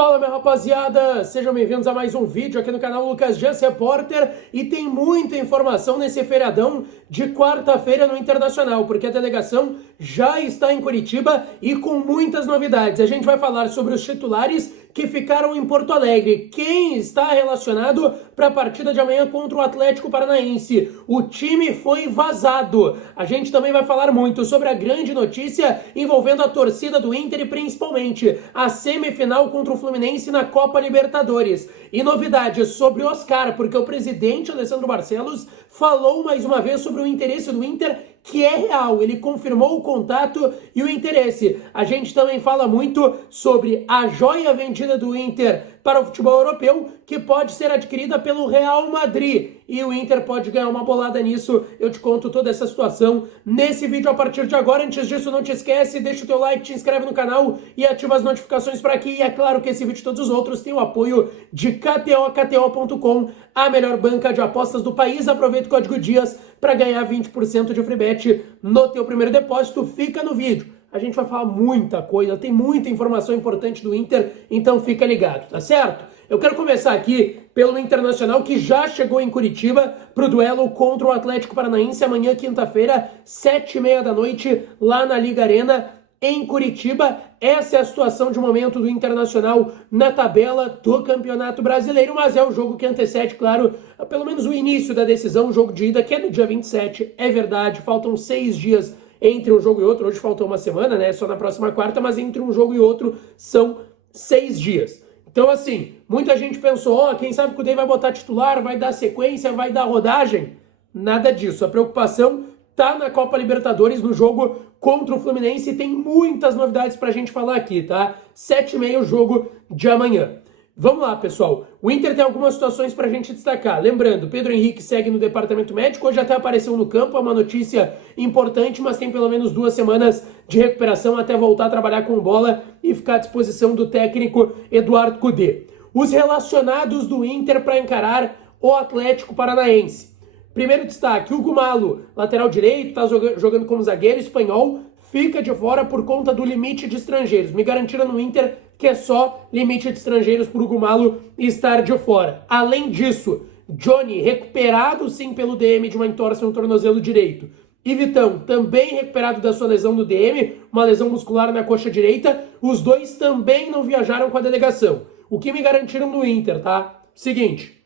Fala, minha rapaziada! Sejam bem-vindos a mais um vídeo aqui no canal Lucas Dias Repórter, e tem muita informação nesse feriadão de quarta-feira no Internacional, porque a delegação já está em Curitiba e com muitas novidades. A gente vai falar sobre os titulares que ficaram em Porto Alegre, quem está relacionado para a partida de amanhã contra o Atlético Paranaense. O time foi vazado. A gente também vai falar muito sobre a grande notícia envolvendo a torcida do Inter e principalmente a semifinal contra o Fluminense na Copa Libertadores. E novidades sobre o Oscar, porque o presidente Alessandro Barcelos falou mais uma vez sobre o interesse do Inter, que é real. Ele confirmou o contato e o interesse. A gente também fala muito sobre a joia vendida do Inter para o futebol europeu, que pode ser adquirida pelo Real Madrid. E o Inter pode ganhar uma bolada nisso. Eu te conto toda essa situação nesse vídeo a partir de agora. Antes disso, não te esquece, deixa o teu like, te inscreve no canal e ativa as notificações para aqui. E é claro que esse vídeo e todos os outros têm o apoio de KTO.com, a melhor banca de apostas do país. Aproveita o código DIAS para ganhar 20% de free bet no teu primeiro depósito. Fica no vídeo. A gente vai falar muita coisa, tem muita informação importante do Inter, então fica ligado, tá certo? Eu quero começar aqui pelo Internacional, que já chegou em Curitiba para o duelo contra o Atlético Paranaense amanhã, quinta-feira, 7h30 da noite, lá na Liga Arena, em Curitiba. Essa é a situação de momento do Internacional na tabela do Campeonato Brasileiro, mas é o jogo que antecede, claro, pelo menos o início da decisão, o jogo de ida, que é no dia 27, é verdade, faltam 6 dias entre um jogo e outro. Hoje faltou uma semana, né? Só na próxima quarta, mas entre um jogo e outro são 6 dias. Então, assim, muita gente pensou, quem sabe o Kudê vai botar titular, vai dar sequência, vai dar rodagem. Nada disso. A preocupação tá na Copa Libertadores, no jogo contra o Fluminense, e tem muitas novidades pra gente falar aqui, tá? 7h30 o jogo de amanhã. Vamos lá, pessoal. O Inter tem algumas situações para a gente destacar. Lembrando, Pedro Henrique segue no departamento médico, hoje até apareceu no campo, é uma notícia importante, mas tem pelo menos 2 semanas de recuperação até voltar a trabalhar com bola e ficar à disposição do técnico Eduardo Cudê. Os relacionados do Inter para encarar o Atlético Paranaense. Primeiro destaque, Hugo Malo, lateral direito, está jogando como zagueiro espanhol, fica de fora por conta do limite de estrangeiros. Me garantiram no Inter que é só limite de estrangeiros para o Hugo Malo estar de fora. Além disso, Johnny, recuperado sim pelo DM de uma entorse no tornozelo direito. E Vitão, também recuperado da sua lesão no DM, uma lesão muscular na coxa direita. Os dois também não viajaram com a delegação. O que me garantiram no Inter, tá? Seguinte,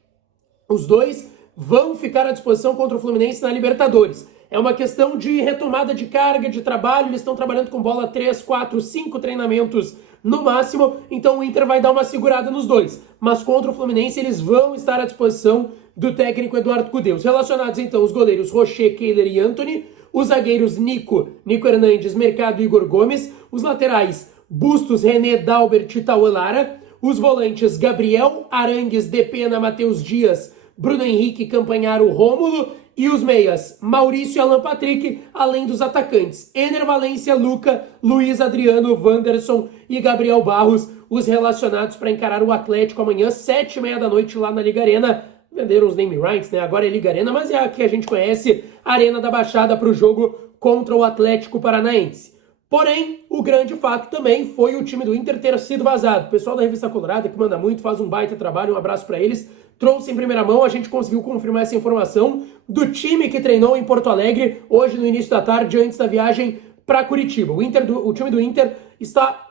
os dois vão ficar à disposição contra o Fluminense na Libertadores. É uma questão de retomada de carga, de trabalho. Eles estão trabalhando com bola 3, 4, 5 treinamentos no máximo, então o Inter vai dar uma segurada nos dois. Mas contra o Fluminense eles vão estar à disposição do técnico Eduardo Cudê. Os relacionados então, os goleiros Rocher, Kehler e Antony, os zagueiros Nico Hernandes, Mercado e Igor Gomes, os laterais Bustos, René, Dalbert e Tauan Lara, os volantes Gabriel, Arangues, Depena, Matheus Dias, Bruno Henrique, Campanharo, Rômulo, e os meias, Maurício e Alan Patrick, além dos atacantes, Ener Valencia, Luca, Luiz Adriano, Wanderson e Gabriel Barros, os relacionados para encarar o Atlético amanhã, 7h30 da noite lá na Liga Arena. Venderam os name rights, né? Agora é Liga Arena, mas é a que a gente conhece, Arena da Baixada, para o jogo contra o Atlético Paranaense. Porém, o grande fato também foi o time do Inter ter sido vazado. O pessoal da Revista Colorada, que manda muito, faz um baita trabalho, um abraço para eles, trouxe em primeira mão. A gente conseguiu confirmar essa informação do time que treinou em Porto Alegre hoje no início da tarde, antes da viagem para Curitiba. O time do Inter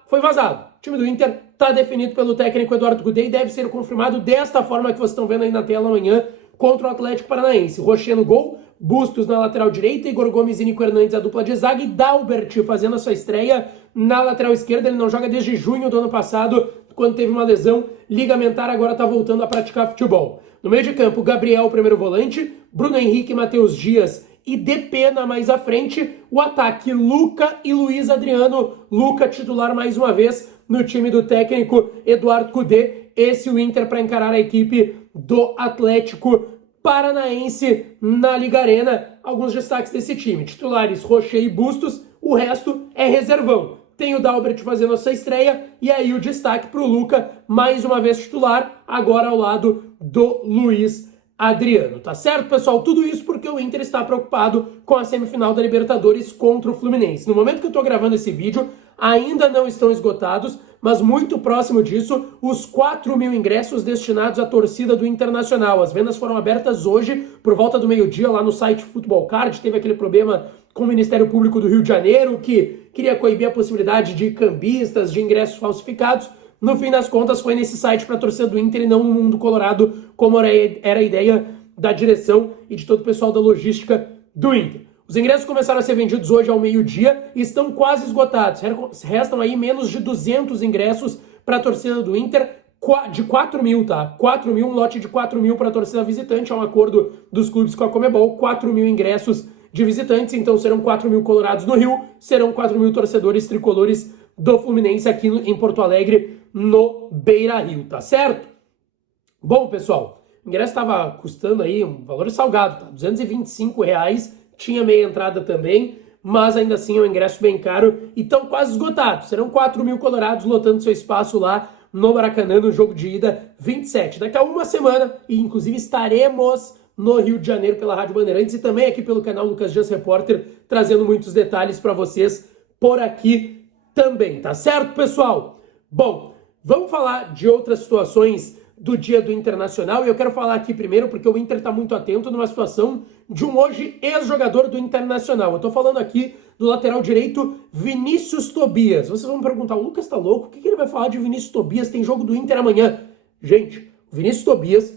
foi vazado. O time do Inter está definido pelo técnico Eduardo Cudê e deve ser confirmado desta forma que vocês estão vendo aí na tela amanhã contra o Atlético Paranaense. Rocher no gol, Bustos na lateral direita, Igor Gomes e Nico Hernandes a dupla de zaga, e Dalbert fazendo a sua estreia na lateral esquerda. Ele não joga desde junho do ano passado, quando teve uma lesão ligamentar, agora está voltando a praticar futebol. No meio de campo, Gabriel, primeiro volante, Bruno Henrique, Matheus Dias e Depena mais à frente. O ataque, Luca e Luiz Adriano. Luca titular mais uma vez no time do técnico Eduardo Cudê. Esse o Inter para encarar a equipe do Atlético Paranaense na Liga Arena. Alguns destaques desse time, titulares Rocher e Bustos, o resto é reservão. Tem o Dalbert fazendo a sua estreia, e aí o destaque para o Luca, mais uma vez titular, agora ao lado do Luiz Adriano. Tá certo, pessoal? Tudo isso porque o Inter está preocupado com a semifinal da Libertadores contra o Fluminense. No momento que eu estou gravando esse vídeo, ainda não estão esgotados, mas muito próximo disso, os 4 mil ingressos destinados à torcida do Internacional. As vendas foram abertas hoje, por volta do meio-dia, lá no site Futebol Card. Teve aquele problema com o Ministério Público do Rio de Janeiro, que queria coibir a possibilidade de cambistas, de ingressos falsificados. No fim das contas, foi nesse site para a torcida do Inter e não no Mundo Colorado, como era a ideia da direção e de todo o pessoal da logística do Inter. Os ingressos começaram a ser vendidos hoje ao meio-dia e estão quase esgotados. Restam aí menos de 200 ingressos para a torcida do Inter, de 4 mil, tá? 4 mil, um lote de 4 mil para a torcida visitante, é um acordo dos clubes com a Conmebol, 4 mil ingressos de visitantes, então serão 4 mil colorados no Rio, serão 4 mil torcedores tricolores do Fluminense aqui em Porto Alegre, no Beira-Rio, tá certo? Bom, pessoal, o ingresso estava custando aí um valor salgado, tá? R$225, tinha meia entrada também, mas ainda assim é um ingresso bem caro e estão quase esgotados. Serão 4 mil colorados lotando seu espaço lá no Maracanã no jogo de ida 27. Daqui a uma semana, e inclusive estaremos no Rio de Janeiro pela Rádio Bandeirantes e também aqui pelo canal Lucas Dias Repórter, trazendo muitos detalhes para vocês por aqui também, tá certo, pessoal? Bom, vamos falar de outras situações do dia do Internacional, e eu quero falar aqui primeiro porque o Inter está muito atento numa situação de um hoje ex-jogador do Internacional. Eu estou falando aqui do lateral direito Vinícius Tobias. Vocês vão me perguntar, o Lucas tá louco? O que ele vai falar de Vinícius Tobias? Tem jogo do Inter amanhã. Gente, o Vinícius Tobias,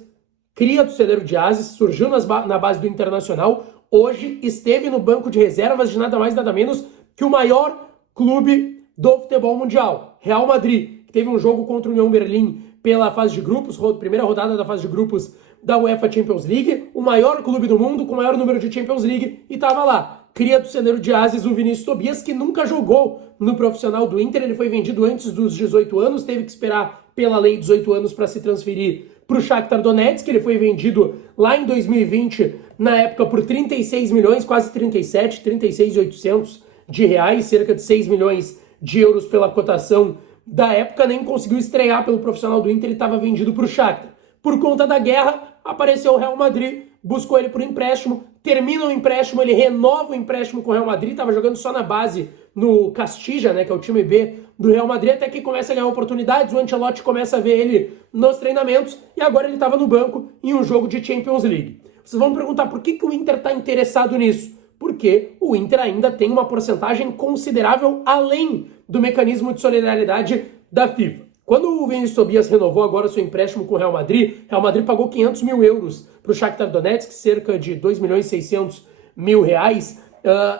cria do Cedero de Ases, surgiu na base do Internacional, hoje esteve no banco de reservas de nada mais nada menos que o maior clube do futebol mundial, Real Madrid, que teve um jogo contra o União Berlim pela fase de grupos, primeira rodada da fase de grupos da UEFA Champions League, o maior clube do mundo com o maior número de Champions League, e estava lá. Cria do Cedero de Ases, o Vinícius Tobias, que nunca jogou no profissional do Inter, ele foi vendido antes dos 18 anos, teve que esperar pela lei 18 anos para se transferir para o Shakhtar Donetsk, ele foi vendido lá em 2020, na época por 36 milhões, quase 37, 36.800 de reais, cerca de 6 milhões de euros pela cotação da época, nem conseguiu estrear pelo profissional do Inter, ele estava vendido para o Shakhtar. Por conta da guerra, apareceu o Real Madrid, buscou ele por empréstimo, termina o empréstimo, ele renova o empréstimo com o Real Madrid, estava jogando só na base no Castilla, né, que é o time B do Real Madrid, até que começa a ganhar oportunidades, o Ancelotti começa a ver ele nos treinamentos, e agora ele estava no banco em um jogo de Champions League. Vocês vão me perguntar por que o Inter está interessado nisso? Porque o Inter ainda tem uma porcentagem considerável além do mecanismo de solidariedade da FIFA. Quando o Vinícius Tobias renovou agora seu empréstimo com o Real Madrid pagou 500 mil euros para o Shakhtar Donetsk, cerca de 2.600.000 reais,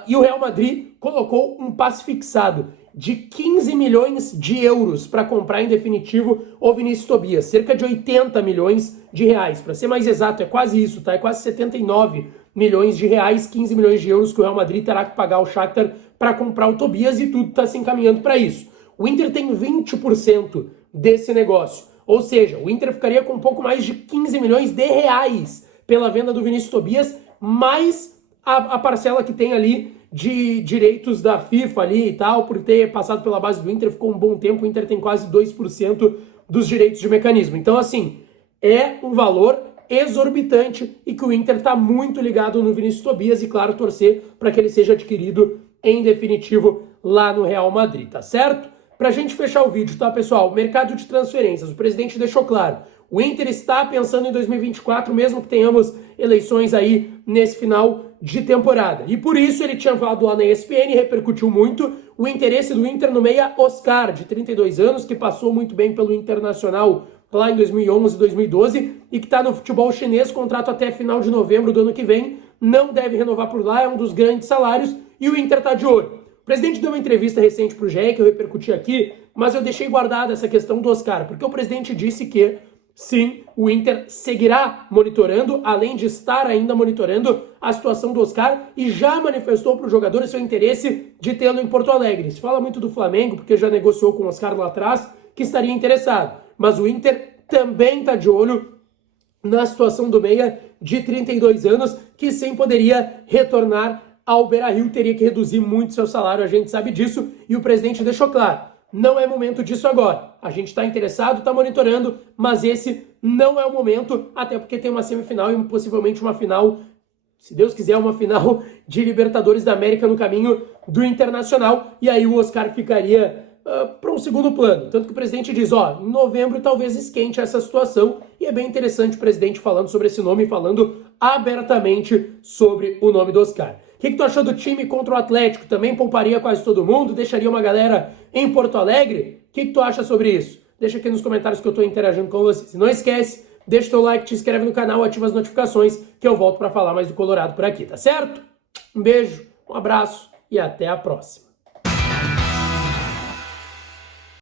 e o Real Madrid colocou um passe fixado de 15 milhões de euros para comprar em definitivo o Vinícius Tobias, cerca de 80 milhões de reais. Para ser mais exato, é quase isso, tá? É quase 79 milhões de reais, 15 milhões de euros que o Real Madrid terá que pagar ao Shakhtar para comprar o Tobias, e tudo está se encaminhando para isso. O Inter tem 20% desse negócio, ou seja, o Inter ficaria com um pouco mais de 15 milhões de reais pela venda do Vinícius Tobias, mais a parcela que tem ali de direitos da FIFA ali e tal, por ter passado pela base do Inter, ficou um bom tempo, o Inter tem quase 2% dos direitos de mecanismo. Então, assim, é um valor exorbitante e que o Inter está muito ligado no Vinícius Tobias e, claro, torcer para que ele seja adquirido em definitivo lá no Real Madrid, tá certo? Pra gente fechar o vídeo, tá, pessoal? Mercado de transferências, o presidente deixou claro, o Inter está pensando em 2024, mesmo que tenhamos eleições aí nesse final de temporada. E por isso ele tinha falado lá na ESPN, repercutiu muito, o interesse do Inter no meia Oscar, de 32 anos, que passou muito bem pelo Internacional lá em 2011, 2012, e que está no futebol chinês, contrato até final de novembro do ano que vem, não deve renovar por lá, é um dos grandes salários, e o Inter está de olho. O presidente deu uma entrevista recente para o GE, que eu repercuti aqui, mas eu deixei guardada essa questão do Oscar, porque o presidente disse que, sim, o Inter seguirá monitorando, além de estar ainda monitorando a situação do Oscar, e já manifestou para o jogador seu interesse de tê-lo em Porto Alegre. Se fala muito do Flamengo, porque já negociou com o Oscar lá atrás, que estaria interessado. Mas o Inter também está de olho na situação do meia de 32 anos, que sim poderia retornar ao Beira-Rio, teria que reduzir muito seu salário, a gente sabe disso, e o presidente deixou claro, não é momento disso agora. A gente está interessado, está monitorando, mas esse não é o momento, até porque tem uma semifinal e possivelmente uma final, se Deus quiser, uma final de Libertadores da América no caminho do Internacional, e aí o Oscar ficaria para um segundo plano. Tanto que o presidente diz, ó, em novembro talvez esquente essa situação, e é bem interessante o presidente falando sobre esse nome, falando abertamente sobre o nome do Oscar. O que tu achou do time contra o Atlético? Também pouparia quase todo mundo? Deixaria uma galera em Porto Alegre? O que tu acha sobre isso? Deixa aqui nos comentários que eu estou interagindo com vocês. E não esquece, deixa o teu like, te inscreve no canal, ativa as notificações, que eu volto para falar mais do Colorado por aqui, tá certo? Um beijo, um abraço e até a próxima.